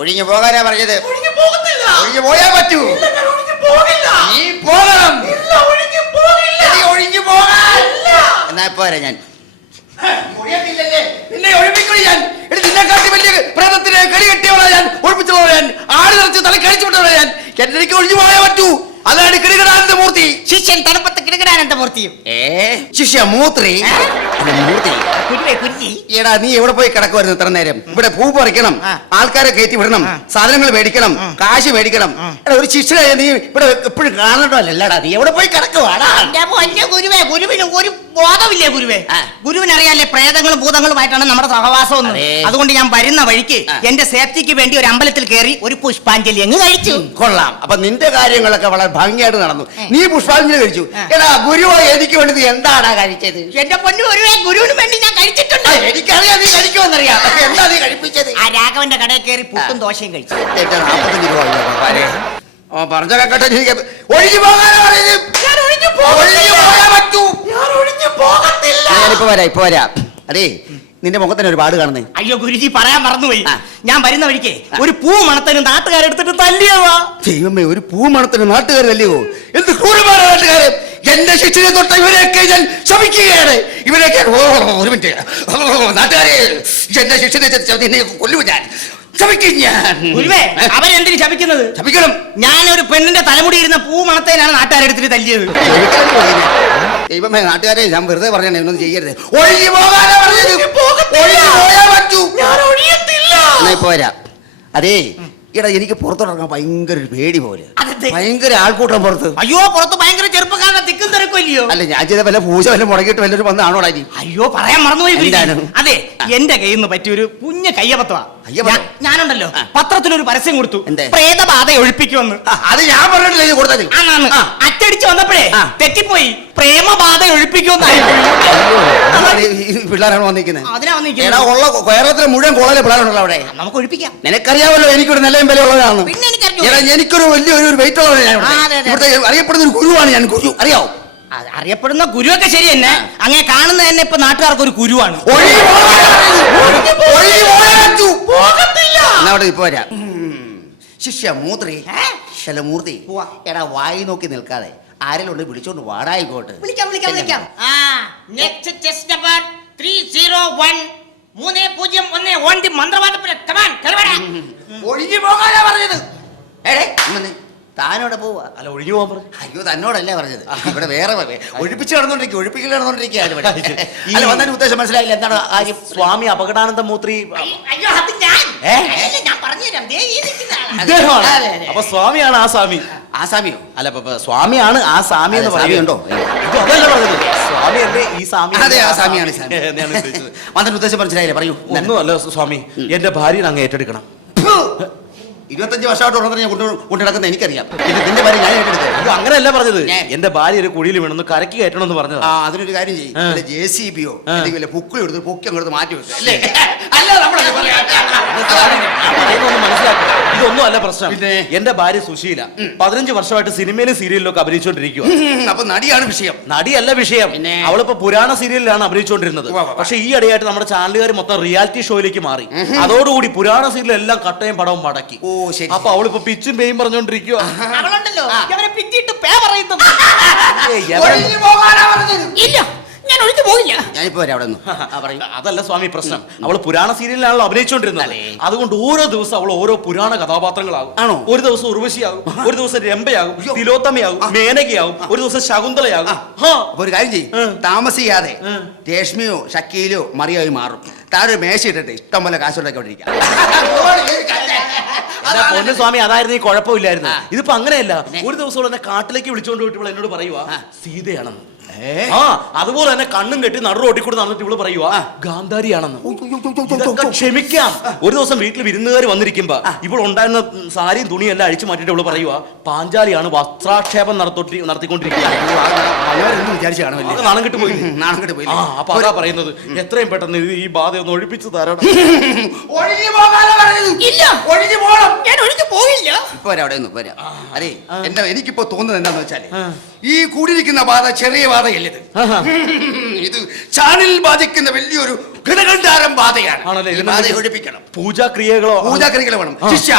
ഒഴിഞ്ഞു പോകാനാ പറഞ്ഞത്. ഒഴിഞ്ഞു പോകത്തില്ല. ഒഴിഞ്ഞു പോയാ പറ്റൂ. ഇല്ല, ഞാൻ ഒഴിഞ്ഞു പോകില്ല. നീ പോകണം. ഇല്ല, ഒഴിഞ്ഞു പോകില്ല. നീ ഒഴിഞ്ഞു പോകാൻ. ഇല്ല. എന്നാ പോരാ ഞാൻ. നിന്നെ ഒഴിപ്പിക്കണി ഞാൻ. നിന്നെക്കാട്ടി വലിയ പ്രേതത്തിന് കളി കെട്ടിയവളാ ഞാൻ. ഒഴിപ്പിച്ചോളാ ഞാൻ. ആട് നിറച്ച് തല കഴിച്ചു വിട്ടവളാ ഞാൻ. എനിക്ക് ഒഴിഞ്ഞു പോയാ പറ്റൂ. അതാണ് കിടുകിടാനന്ദ മൂർത്തി. ശിഷ്യൻ തണുപ്പത്ത് കിടുകിടാനന്ദ മൂർത്തിയും. ശിഷ്യ മൂത്രി മൂർത്തി. എടാ നീ എവിടെ പോയി കിടക്കുമായിരുന്നു ഇത്ര നേരം? ഇവിടെ പൂ പറിക്കണം, ആൾക്കാരെ കയറ്റി വിടണം, സാധനങ്ങൾ മേടിക്കണം, കാശ് മേടിക്കണം. എടാ ഒരു ശിഷ്യനെ നീ ഇവിടെ എപ്പോഴും കാണണ്ടല്ലടാ. നീ എവിടെ പോയി കിടക്കുവാടാ? ഗുരുവേ, ഗുരുവിന് ഒരു ബോധമില്ലേ ഗുരുവേ? ഗുരുവിനറിയാലേ പ്രേതങ്ങളും ഭൂതങ്ങളുമായിട്ടാണ് നമ്മുടെ സഹവാസം എന്ന്. അതുകൊണ്ട് ഞാൻ വരുന്ന വഴിക്ക് എന്റെ സേഫ്റ്റിക്ക് വേണ്ടി ഒരു അമ്പലത്തിൽ കയറി ഒരു പുഷ്പാഞ്ജലി അങ്ങ് കഴിച്ചു. കൊള്ളാം. അപ്പൊ നിന്റെ കാര്യങ്ങളൊക്കെ വളരെ ഭംഗിയായിട്ട് നടന്നു. നീ പുഷ്പാഞ്ജലി കഴിച്ചു. എടാ ഗുരുവോ എനിക്ക് വേണ്ടി നീ എന്താടാ കഴിച്ചത്? എന്റെ പൊന്നു ഗുരുവേ, ഗുരുവിന് വേണ്ടി ഞാൻ കഴിച്ചിട്ടുണ്ട്. എനിക്കറിയാം നീ കഴിക്കുമെന്നറിയാം. പക്ഷെ എന്താ നീ കഴിപ്പിച്ചത്? ആ രാഘവന്റെ കടയിൽ കയറി പുട്ടും ദോശയും കഴിച്ചു. 45 രൂപ പറഞ്ഞ കേട്ടോ. ഒഴിഞ്ഞു പോകാനാ പറയുന്നത്. ഞാനിപ്പോ വരാം, ഇപ്പൊ വരാം. അതേ നിന്റെ മുഖത്തിന് ഒരു പാട് കാണുന്നേ. അയ്യോ ഗുരുജി, പറയാൻ മറന്നുപോയി. ഞാൻ വരുന്ന വഴിക്ക് ഒരു പൂ മണത്തിന് നാട്ടുകാരെടുത്തിട്ട് തല്ലിയവാ. ദൈവമേ, ഒരു പൂ മണത്തിന് നാട്ടുകാർ തല്ലിയോ? എന്ത് ക്രൂരമാണ് നാട്ടുകാരെ. എന്റെ ശിക്ഷയെ തൊട്ട ഇവരെയൊക്കെ ഞാൻ ശമിക്കുകയാണ്. ഇവരെയൊക്കെ ഒരു മിനിറ്റ് നാട്ടുകാരെ, എന്റെ ശിക്ഷനെ കൊല്ലുമോ ഞാൻ? ശമിക്കും ഞാൻ. അവരെന്തിനു ശമിക്കുന്നത്? ശമിക്കണം. ഞാനൊരു പെണ്ണിന്റെ തലമുടി ഇരുന്ന പൂ മണത്തേനാണ് നാട്ടുകാരെടുത്തിട്ട് തല്ലിയത്. ദൈവമേ, നാട്ടുകാരെ ഞാൻ വെറുതെ പറഞ്ഞാൽ ഒന്നും ചെയ്യരുത്. ഒഴിഞ്ഞു പോകാനാ പറഞ്ഞത്. ഒഴിഞ്ഞു പോയാ പറ്റൂ. ഞാൻ ഒഴിയത്തില്ല. എന്നാ ഇപ്പൊ വരാം. അതേ എടാ എനിക്ക് പുറത്തോട്ടിറങ്ങാൻ ഭയങ്കര ഒരു പേടി പോലെ. ഭയങ്കര ആൾക്കൂട്ടം പുറത്ത്. അയ്യോ, പുറത്ത് ഭയങ്കര ചെറുപ്പക്കാരുടെ തിക്കും തിരക്കുമല്ലയോ? അല്ല ഞാൻ ചെയ്ത വല്ല പൂജ വല്ല മുടങ്ങിയിട്ട് വല്ലൊരു വന്നാണോടാ നീ? അയ്യോ, പറയാൻ മറന്നുപോയി. എന്താണ്? അതെ, എന്റെ കയ്യിൽ നിന്ന് പറ്റിയൊരു കുഞ്ഞ കയ്യപത്രമാ. ഞാനുണ്ടല്ലോ പത്രത്തിലൊരു പരസ്യം കൊടുത്തു, പ്രേതബാധ ഒഴിപ്പിക്കുമെന്ന്. അത് ഞാൻ പറഞ്ഞിട്ടില്ല കൊടുത്തത്. അച്ചടിച്ച് വന്നപ്പോഴേ തെറ്റിപ്പോയി, പ്രേമബാധ ഒഴിപ്പിക്കുമെന്നായി. പിള്ളേരാണ് വന്നിരിക്കുന്നത്. അതിനാ എടാ ഉള്ള കേരളത്തിലെ മുഴുവൻ കോളേജിലെ പിള്ളേരുണ്ടല്ലോ അവിടെ. നമുക്ക് ഒഴിപ്പിക്കാം. നിനക്കറിയാമല്ലോ എനിക്കൊരു നിലയും വില ഉള്ളതാണ്. പിന്നെ എനിക്കൊരു വലിയൊരു വെയിറ്റ് ഉള്ളതാണ്. ഇവിടുത്തെ അറിയപ്പെടുന്ന ഒരു ഗുരുവാണ് ഞാൻ. ഗുരു അറിയാവോ? അറിയപ്പെടുന്ന ഗുരുവൊക്കെ ശരി തന്നെ. അങ്ങനെ കാണുന്ന തന്നെ ഇപ്പൊ നാട്ടുകാർക്ക് ഒരു ഗുരുവാണ്. ഇപ്പൊ വരാം. ശിഷ്യ മൂത്രി ശലമൂർത്തി. എടാ വായി നോക്കി നിൽക്കാതെ ആരെങ്കിലും ഉണ്ട് വിളിച്ചോണ്ട് വാടായിക്കോട്ട്. വിളിക്കാം. Next test number 301 3001 on the മന്ത്രവാദപുരം. ഒഴിഞ്ഞു പോകാനാ പറഞ്ഞത്. താനോടെ പോവാ? അല്ല, ഒഴിഞ്ഞു പോകാൻ പറഞ്ഞു. അയ്യോ, തന്നോടല്ലേ പറഞ്ഞത്. ഇവിടെ വേറെ ഒഴിപ്പിച്ച് നടന്നോണ്ടിരിക്കും, ഒഴിപ്പിക്കൽ നടന്നോണ്ടിരിക്കുകയാണ് ഇവിടെ. അല്ല, വന്നതിന് ഉദ്ദേശം മനസ്സിലായില്ല. എന്താണ് കാര്യം? സ്വാമി അപകടാനന്ദ മൂത്രി അപ്പൊ സ്വാമിയാണ് ആ സ്വാമി. ആ സ്വാമിയോ? അല്ല, സ്വാമിയാണ് ആ സ്വാമി എന്ന് പറയുന്നുണ്ടോ? സ്വാമി അല്ലേ ഈ സ്വാമി? അതെ, ആ സ്വാമിയാണ്. വന്നതിന് ഉദ്ദേശം മനസ്സിലായില്ലേ? പറയൂ. ഒന്നുമല്ല സ്വാമി, എന്റെ ഭാര്യനെ അങ്ങ് ഏറ്റെടുക്കണം. 25 വർഷമായിട്ട് ഉടനെ ഞാൻ കൊണ്ടുനടക്കുന്ന എനിക്കറിയാം. നിന്റെ ഭാര്യ ഞാൻ ഏറ്റെടുത്തത്. അങ്ങനെയല്ല പറഞ്ഞത്. എന്റെ ഭാര്യ ഒരു കുഴിയിൽ വീണെന്ന് കരക്ക് കയറ്റണം എന്ന് പറഞ്ഞത്. അതിനൊരു കാര്യം ചെയ്യും. JCBയോ അല്ലെങ്കിൽ പൊക്കി എടുത്ത് പൊക്കി അങ്ങോട്ട് മാറ്റി വെക്കുക. മനസ്സിലാക്കുക, ഇതൊന്നും അല്ല പ്രശ്നം. എന്റെ ഭാര്യ സുശീല 15 വർഷമായിട്ട് സിനിമയിലും സീരിയലിലൊക്കെ അഭിനയിച്ചോണ്ടിരിക്കുക. അപ്പൊ നടിയാണ് വിഷയം? നടിയല്ല വിഷയം. അവളിപ്പോ പുരാണ സീരിയലിലാണ് അഭിനയിച്ചുകൊണ്ടിരുന്നത്. പക്ഷെ ഈ ഇടയായിട്ട് നമ്മുടെ ചാനലുകാർ മൊത്തം റിയാലിറ്റി ഷോയിലേക്ക് മാറി. അതോടുകൂടി പുരാണ സീരിയൽ എല്ലാം കട്ടയും പടവും മടക്കി. അപ്പൊ അവളിപ്പോ പിച്ചും പേയും പറഞ്ഞോണ്ടിരിക്കുക. അതല്ല സ്വാമി പ്രശ്നം. അവള് പുരാണ സീരിയലിലാണല്ലോ അഭിനയിച്ചോണ്ടിരുന്നത്. അതുകൊണ്ട് ഓരോ ദിവസം അവൾ ഓരോ പുരാണ കഥാപാത്രങ്ങളാവും. ഒരു ദിവസം ഉർവശിയാകും, ഒരു ദിവസം രംഭയാകും, തിലോത്തമയാകും, മേനകയാകും, ഒരു ദിവസം ശകുന്തളയാകും. ഒരു കാര്യം ചെയ്യും, താമസിയാതെ രേഷ്മിയോ ഷക്കീലോ മറിയായി മാറും. താനൊരു മേശ ഇട്ടിട്ട് ഇഷ്ടം പോലെ കാശുണ്ടാക്കിക്കൊണ്ടിരിക്കാം. പൊന്നു സ്വാമി, അതായിരുന്നു ഈ കുഴപ്പമില്ലായിരുന്നു. ഇതിപ്പോ അങ്ങനെയല്ല. ഒരു ദിവസം എന്നെ കാട്ടിലേക്ക് വിളിച്ചോണ്ട് പോയിട്ട് എന്നോട് പറയുവാ സീതയാണെന്ന്. അതുപോലെ തന്നെ കണ്ണും കെട്ടി നടു റോട്ടിക്കൂടെ നടന്നിട്ട് ഇവള് പറയുവാ ഗാന്ധാരിയാണെന്ന്. ക്ഷമിക്കാം. ഒരു ദിവസം വീട്ടിൽ വിരുന്നുകാർ വന്നിരിക്കുമ്പോ ഇവൾ ഉണ്ടായിരുന്ന സാരിയും തുണിയെല്ലാം അഴിച്ചു മാറ്റിട്ട് ഇവള് പറയുവാ പാഞ്ചാലിയാണ് വസ്ത്രാക്ഷേപം നടത്തിക്കൊണ്ടിരിക്കുക. നാണം കെട്ട് പോയി. അപ്പൊ അതാ പറയുന്നത്, എത്രയും പെട്ടെന്ന് ഈ ബാധ ഒന്ന് ഒഴിപ്പിച്ചു തരണം. പോരാ അവിടെ ഒന്ന് പോരാ. അതെ എനിക്കിപ്പോ തോന്നുന്നത് എന്താന്ന് വെച്ചാല് ഈ കൂടിയിരിക്കുന്ന ബാധ ചെറിയ ബാധയല്ലത്. ഇത് ചാനൽ ബാധിക്കുന്ന വലിയൊരു ഘടകണ്ഡാരം ബാധയാണ്. ബാധ ഒഴിപ്പിക്കണം. പൂജാക്രിയകളോ വേണം. ശിഷ്യ,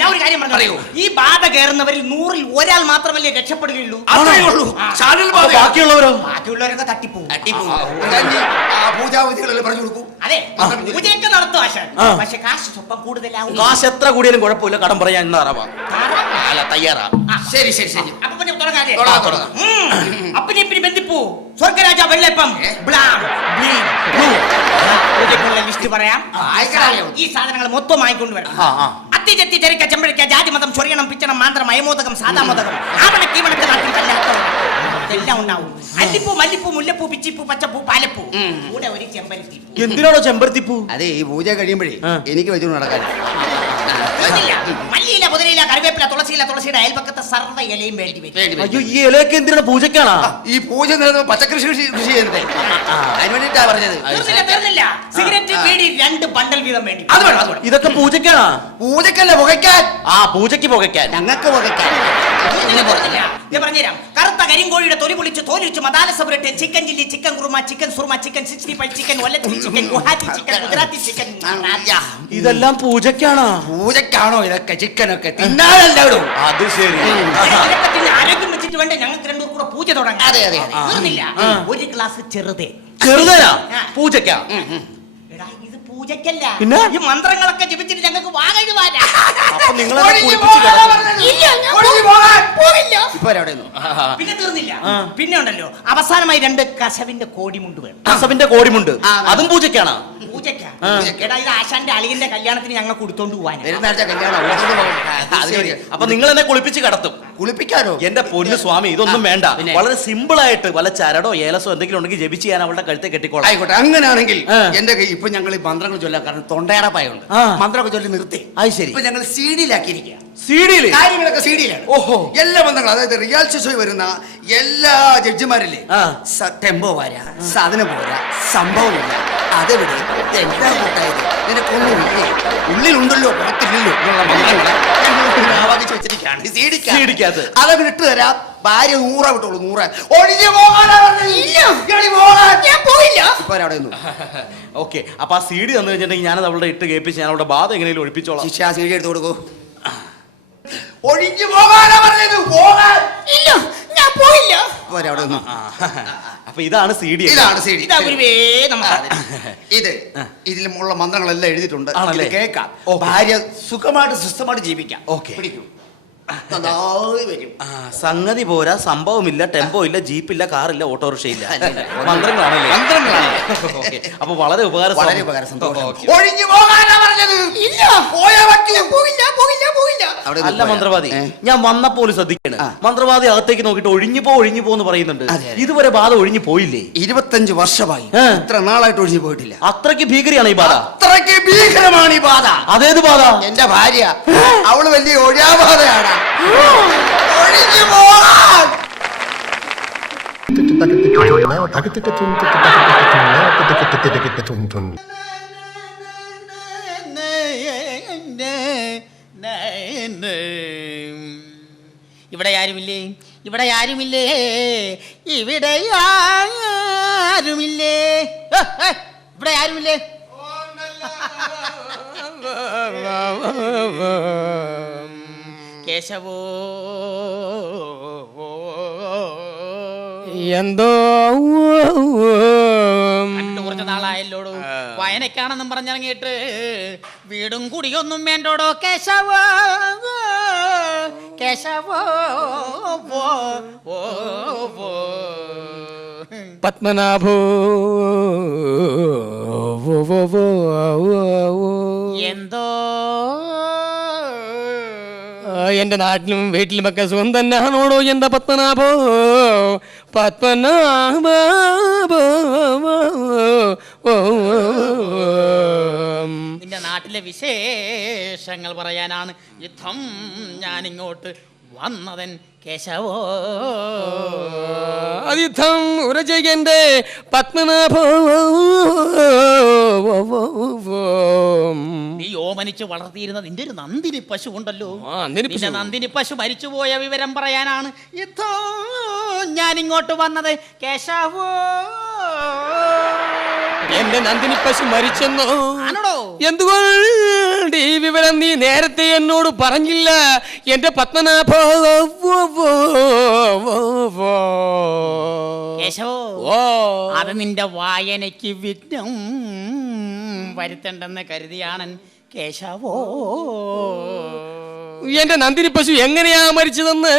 ഞാൻ ഒരു കാര്യം പറഞ്ഞു. ഈ ബാധ കയറുന്നവരിൽ 100-ൽ ഒരാൾ മാത്രമല്ലേ രക്ഷപ്പെടുകയുള്ളൂ. അതേ ഉള്ളൂ. ചാനൽ ബാധ. ബാക്കിയുള്ളവരൊക്കെ തട്ടിപ്പോവും. പൂജാവിധികളെല്ലാം പറഞ്ഞു കൊടുക്കൂ. അതെ, പൂജയൊക്കെ നടത്തും ആശാൻ. പക്ഷെ കാശ് സ്വപ്പം കൂടുതലാവും. കാശ് എത്ര കൂടിയാലും കുഴപ്പമില്ല, കടം പറയാൻ തയ്യാറാ. ശരി ശരി ശരി. അപ്പൊ പിന്നെ തുടങ്ങാതെ. അപ്പനെ ഇപ്പിനി ബന്ധിപ്പൂ സ്വർഗരാജ വെള്ളപ്പം ലിസ്റ്റ് പറയാം. ഈ സാധനങ്ങൾ മൊത്തം വാങ്ങിക്കൊണ്ട് വരാം. അത്തിചെത്തി ചെറിക്ക ചെമ്പഴിക്ക ജാതിമതം ചൊറിയണം പിച്ചണം മാന്ത്രം അയമോദകം സാദാമോദകം ആവണക്കീവണക്ക് നാട്ടിൽ എല്ലാം ഉണ്ടാവും. അല്ലിപ്പൂ മല്ലിപ്പൂ മുല്ലപ്പൂ പിച്ചിപ്പൂ പച്ചപ്പൂ പാലപ്പൂ കൂടെ ഒരു ചെമ്പരത്തി. എന്തിനാണോ ചെമ്പരത്തിപ്പൂ? അതെ, ഈ പൂജ കഴിയുമ്പോഴേ എനിക്ക് വെച്ചു നടക്കാൻ മല്ലിയില പുതിനയില കറിവേപ്പില തുളസിയില തുളസിയുടെ അയൽപക്കത്തെ സർവ്വ ഇലയും വേണ്ടി വരും. അയ്യോ, ഈ ഇലയൊക്കെ എന്തിനാണ് പൂജക്കാണോ? ഈ പൂജ പച്ചക്കൃഷി കൃഷി ചെയ്യുന്നത് അതിന് വേണ്ടിട്ടാ പറഞ്ഞത്. തീർന്നില്ല. സിഗരറ്റ് ബീഡി 2 ബണ്ടൽ വീതം വേണ്ടി. അത് വേണം. ഇതൊക്കെ പൂജക്കാണോ? പൂജക്കല്ല, പുകയ്ക്കാൻ. പൂജക്ക് പുകയ്ക്കാൻ. ഞങ്ങൾക്ക് പുകയ്ക്കാൻ. ഞാൻ പറഞ്ഞുതരാം. കറുത്ത കരിങ്കോഴിയുടെ തൊലി പൊളിച്ച് തോലിച്ച് മസാല സബറട്ട് chicken chilli chicken kurma chicken സുർമ ചിക്കൻ 65 ചിക്കൻ ഒലത്തി chicken Guwahati chicken Gujarati chicken. ഇതെല്ലാം പൂജക്കാണോ? പൂജക്കാണോ ഇതൊക്കെ? ചിക്കനൊക്കെ തിന്നാനല്ലോ. അത് ശരി. ആരോഗ്യം വെച്ചിട്ട് വേണ്ട ഞങ്ങൾക്ക് 2 കൂടെ പൂജ തുടങ്ങാം. അതെ അതെ. തീർന്നില്ല. ഒരു ഗ്ലാസ് ചെറുതേ. ചെറുതേനാ പൂജക്കാ? ഇത് പൂജക്കല്ല. പിന്നെ ഈ മന്ത്രങ്ങളൊക്കെ ജപിച്ചിട്ട് ഞങ്ങൾക്ക് വാങ്ങുവാനാ. അപ്പൊ നിങ്ങൾ പിന്നെ തീർന്നില്ല. പിന്നെ ഉണ്ടല്ലോ അവസാനമായി 2 കസവിന്റെ കോടിമുണ്ട് വേണം. കസവിന്റെ കോടിമുണ്ട് അതും പൂജക്കാണോ? പൂജക്കാ. എടാ, ഇത് ആശാന്റെ അളിയന്റെ കല്യാണത്തിന് ഞങ്ങൾ കൊടുത്തോണ്ട് പോവാൻ. അപ്പൊ നിങ്ങൾ എന്നെ കുളിപ്പിച്ച് കടത്തും? കുളിപ്പിക്കാനോ? എന്റെ പൊന്നു സ്വാമി, ഇതൊന്നും വേണ്ട. വളരെ സിമ്പിൾ ആയിട്ട് വല്ല ചരടോ ഏലസോ എന്തെങ്കിലും ഉണ്ടെങ്കിൽ ജപിച്ച് ഞാൻ അവളുടെ കഴുത്തെ കെട്ടിക്കോളാം. ആയിക്കോട്ടെ, അങ്ങനെയാണെങ്കിൽ എന്റെ കൈ ഇപ്പൊ ഞങ്ങൾ ഈ മന്ത്രങ്ങൾ ചൊല്ലാൻ കാരണം തൊണ്ടയടപ്പായുണ്ട്. മന്ത്രമൊക്കെ ചൊല്ലി നിർത്തി. അത് ശരി. ഇപ്പൊ ഞങ്ങൾ CD-യിലാക്കിയിരിക്കുക. CD-യിൽ കാര്യങ്ങളൊക്കെ CD-യിലാണ്. ഓഹോ. എല്ലാ മന്ത്രങ്ങളും, അതായത് റിയാലിറ്റി ഷോ വരുന്ന എല്ലാ ജഡ്ജിമാരില്ലേ, ടെമ്പോ പോരാ, സാധനം പോരാ, സംഭവമില്ല, അതെവിടെ, എന്താ കൂട്ടായത്, നിനക്കൊന്നുമില്ലേ, ഉള്ളിലുണ്ടല്ലോ പുറത്തില്ലല്ലോ എന്നുള്ള മന്ത്രങ്ങൾ അതങ്ങനെ ഇട്ട് തരാം. ഭാര്യ 100 വിട്ടോളൂ. 100 ഒഴിഞ്ഞു പോകാൻ. ഓക്കെ. അപ്പൊ ആ CD തന്നു കഴിഞ്ഞിട്ടുണ്ടെങ്കിൽ ഞാനത് അവളുടെ ഇട്ട് കേൾപ്പിച്ച് ഞാൻ അവളുടെ ബാധ എങ്ങനെയും ഒഴിപ്പിച്ചോളാം. CD എടുത്തു കൊടുക്കൂ. ഒഴിഞ്ഞു പോകാനാ പറഞ്ഞത്. പോകാൻ. ഇല്ല, ഞാൻ പോയില്ല. അപ്പൊ ഇതാണ് CD. ഇതാണ് CD. ഇത് ഇതിലുള്ള മന്ത്രങ്ങളെല്ലാം എഴുതിയിട്ടുണ്ട്. കേൾക്കാം. ഭാര്യ സുഖമായിട്ട് സ്വസ്ഥമായിട്ട് ജീവിക്കാം. ഓക്കെ. പിടിക്കൂ. സംഗതി പോരാ, സംഭവമില്ല, ടെമ്പോ ഇല്ല, ജീപ്പില്ല, കാറില്ല, ഓട്ടോറിക്ഷ ഇല്ല. മന്ത്രങ്ങളാണ്. അപ്പൊ വളരെ ഉപകാരം. ഒഴിഞ്ഞു പോകാനാ പറഞ്ഞത്. ഇല്ല, അല്ല മന്ത്രവാദി, ഞാൻ വന്നപ്പോൾ ശ്രദ്ധിക്കാണ്. മന്ത്രവാദി അകത്തേക്ക് നോക്കിട്ട് ഒഴിഞ്ഞു പോന്ന് പറയുന്നുണ്ട്. ഇതുവരെ ബാധ ഒഴിഞ്ഞു പോയില്ലേ? 25 വർഷമായി. ഇത്ര നാളായിട്ട് ഒഴിഞ്ഞു പോയിട്ടില്ല. അത്രയ്ക്ക് ഭീകരയാണ് ഈ ബാധ. അത്രയ്ക്ക് ഭീകരമാണ് ഈ ബാധ. അതേത് ബാധ? എന്റെ ഭാര്യ, അവള് വലിയ ഒഴിയാബാധയാണ്. ഒഴിഞ്ഞു പോകാൻ. ഇവിടെ ആരുമില്ലേ? ഇവിടെ ആരുമില്ലേ? ഇവിടെ ആരുമില്ലേ? ഇവിടെ ആരുമില്ലേ? കേശവോ എന്തോ കുറച്ച് നാളായല്ലോടോ. വായനക്കാണെന്നും പറഞ്ഞിറങ്ങിയിട്ട് വീടും കുടിയൊന്നും വേണ്ടോടോ. കേശവോ കേശവോ പത്മനാഭോ എന്തോ എന്റെ നാട്ടിലും വീട്ടിലുമൊക്കെ സുഖം തന്നെയാണോടോ എന്റെ പത്മനാഭോ? പത്മനാഭോ നിന്റെ നാട്ടിലെ വിശേഷങ്ങൾ പറയാനാണ് യുദ്ധം ഞാൻ ഇങ്ങോട്ട് വന്നതൻ കേശവോ. അതിഥം ഉരജയന്റെ പത്മനാഭ. നീ ഓമനിച്ച് വളർത്തിയിരുന്ന നിന്റെ ഒരു നന്ദിനി പശു ഉണ്ടല്ലോ, ആ, നന്ദിനി പശു. നിന്റെ നന്ദിനി പശു മരിച്ചുപോയ വിവരം പറയാനാണ് ഇതോ ഞാൻ ഇങ്ങോട്ട് വന്നത് കേശവോ. എന്റെ നന്ദിനി പശു മരിച്ചെന്നോ? ആണോടോ? എന്തുകൊണ്ട് ഈ വിവരം നീ നേരത്തെ എന്നോട് പറഞ്ഞില്ല എന്റെ പത്മനാഭ? കേശവോ, ഓ, അത് നിന്റെ വായനയ്ക്ക് വിഘ്നം വരുത്തണ്ടെന്ന് കരുതിയാണ് കേശവോ. എന്റെ നന്ദിനി പശു എങ്ങനെയാ മരിച്ചതെന്ന്,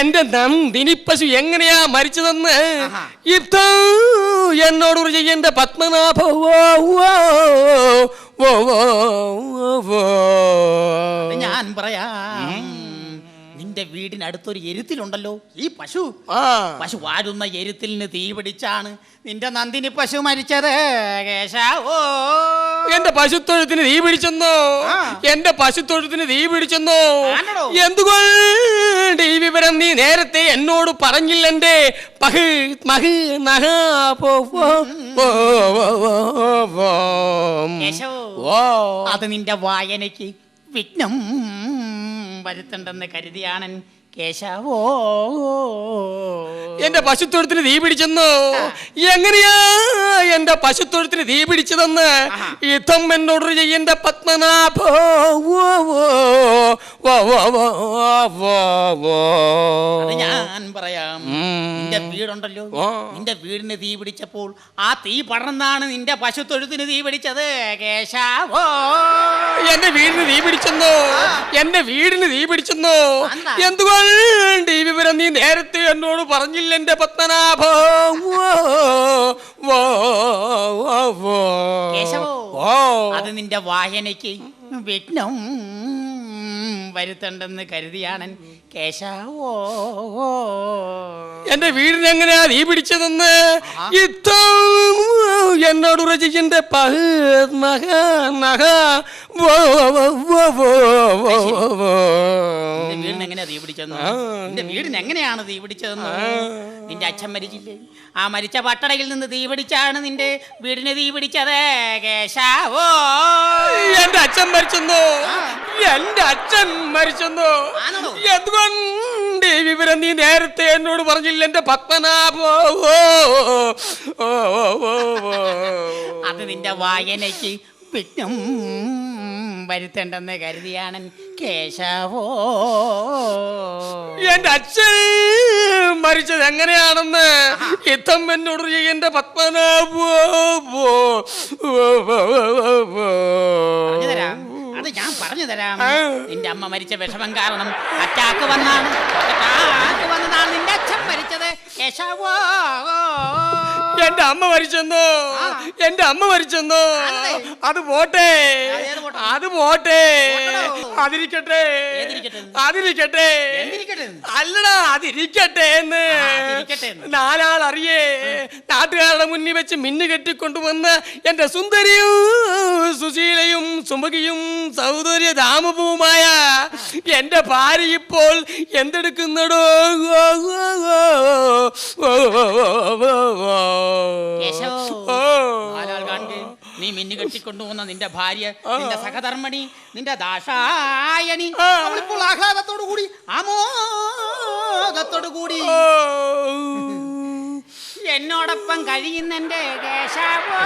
എന്റെ നന്ദിനി പശു എങ്ങനെയാ മരിച്ചതെന്ന് ഇപ്പൊ എന്നോട് എന്റെ പത്മനാഭ. ഞാൻ പറയാം. നിന്റെ വീടിനടുത്തൊരു എരുത്തിലുണ്ടല്ലോ ഈ പശു, പശു വാഴുന്ന എരുത്തിലിന് തീ പിടിച്ചാണ് നിന്റെ നന്ദിനി പശു മരിച്ചത് കേശവോ. എന്റെ പശുത്തൊഴുത്തിന് തീ പിടിച്ചെന്നോ? എന്റെ പശുത്തൊഴുത്തിന് തീ പിടിച്ചെന്നോ? എന്തുകൊണ്ട് ഈ വിവരം നീ നേരത്തെ എന്നോട് പറഞ്ഞില്ലെന്റെ പഹ് മഹ് നഹ കേശവോ, അത് നിന്റെ വായനയ്ക്ക് വിഘ്നം വരുത്തണ്ടെന്ന് കരുതിയാണ് കേശവോ. എന്റെ പശുത്തൊഴുത്തിന് തീ പിടിച്ചെന്നോ? എങ്ങനെയാ എന്റെ പശുത്തൊഴുത്തിന് തീ പിടിച്ചതെന്ന് യുദ്ധം എന്നോട് ചെയ്യന്റെ പത്മനാഭ. അത് ഞാൻ പറയാം. നിന്റെ വീടുണ്ടല്ലോ, നിന്റെ വീടിന് തീ പിടിച്ചപ്പോൾ ആ തീ പടർന്നാണ് നിന്റെ പശുത്തൊഴുത്തിന് തീ പിടിച്ചത് കേശവോ. എന്റെ വീടിന് തീ പിടിച്ചെന്നോ? എന്റെ വീടിന് തീ പിടിച്ചെന്നോ? എന്തുകൊണ്ട് ഈ വിവരം നീ നേരത്തെ എന്നോട് പറഞ്ഞില്ല എന്റെ പത്മനാഭ? കേശവോ, അത് നിന്റെ വായനയ്ക്ക് വിഘ്നം വരുത്തണ്ടെന്ന് കരുതിയാണ് കേശവോ. എന്റെ വീടിന് എങ്ങനെയാ തീ പിടിച്ചതെന്ന് ഇത്തം എന്നോട് രചിക്കന്റെ വീടിന് എങ്ങനെയാ തീ പിടിച്ചെന്ന്, നിന്റെ വീടിന് എങ്ങനെയാണ് തീ പിടിച്ചതെന്ന് നിന്റെ അച്ഛൻ മരിച്ചില്ലേ? ആ മരിച്ച പട്ടടയിൽ നിന്ന് തീ പിടിച്ചാണ് നിന്റെ വീടിന് തീ പിടിച്ചത് കേശവോ. എന്റെ അച്ഛൻ മരിച്ചെന്നോ? എന്റെ അച്ഛൻ മരിച്ചെന്നോ? എന്തുകൊണ്ട് ഈ വിവരം നീ നേരത്തെ എന്നോട് പറഞ്ഞില്ല എന്റെ പത്മനാഭ? അത് നിന്റെ വായനയ്ക്ക് വിഘ്നം വരുത്തേണ്ടെന്ന് കരുതിയാണ് കേശവോ. എന്റെ അച്ഛൻ മരിച്ചത് എങ്ങനെയാണെന്ന് യുദ്ധം എന്നോട് എന്റെ പത്മനാഭ. അത് ഞാൻ പറഞ്ഞു തരാം. നിന്റെ അമ്മ മരിച്ച വിഷമം കാരണം അറ്റാക്ക് വന്നതാണ് നിന്റെ അച്ഛൻ മരിച്ചത് കേശവോ. എന്റെ അമ്മ മരിച്ചെന്നോ? എന്റെ അമ്മ മരിച്ചെന്നോ? അത് പോട്ടെ, അത് പോട്ടെ, അതിരിക്കട്ടെ, അതിരിക്കട്ടെ. അല്ലടാ, അതിരിക്കട്ടെ എന്ന് നാലാൾ അറിയേ നാട്ടുകാരുടെ മുന്നിൽ വെച്ച് മിന്നു കെട്ടിക്കൊണ്ടുവന്ന് എന്റെ സുന്ദരിയും സുശീലയും സുമുഖിയും സൗന്ദര്യ ധാമഭൂമായ എന്റെ ഭാര്യ ഇപ്പോൾ എന്തെടുക്കുന്നടോ? നീ മിന്നു കെട്ടിക്കൊണ്ടുവന്ന നിന്റെ ഭാര്യ, നിന്റെ സഹധർമ്മണി, നിന്റെ ദാശായണി അവളിപ്പോൾ ആഹ്ലാദത്തോടു കൂടി ആമോദത്തോടു കൂടി എന്നോടൊപ്പം കഴിയുന്നെന്റെ കേശവോ.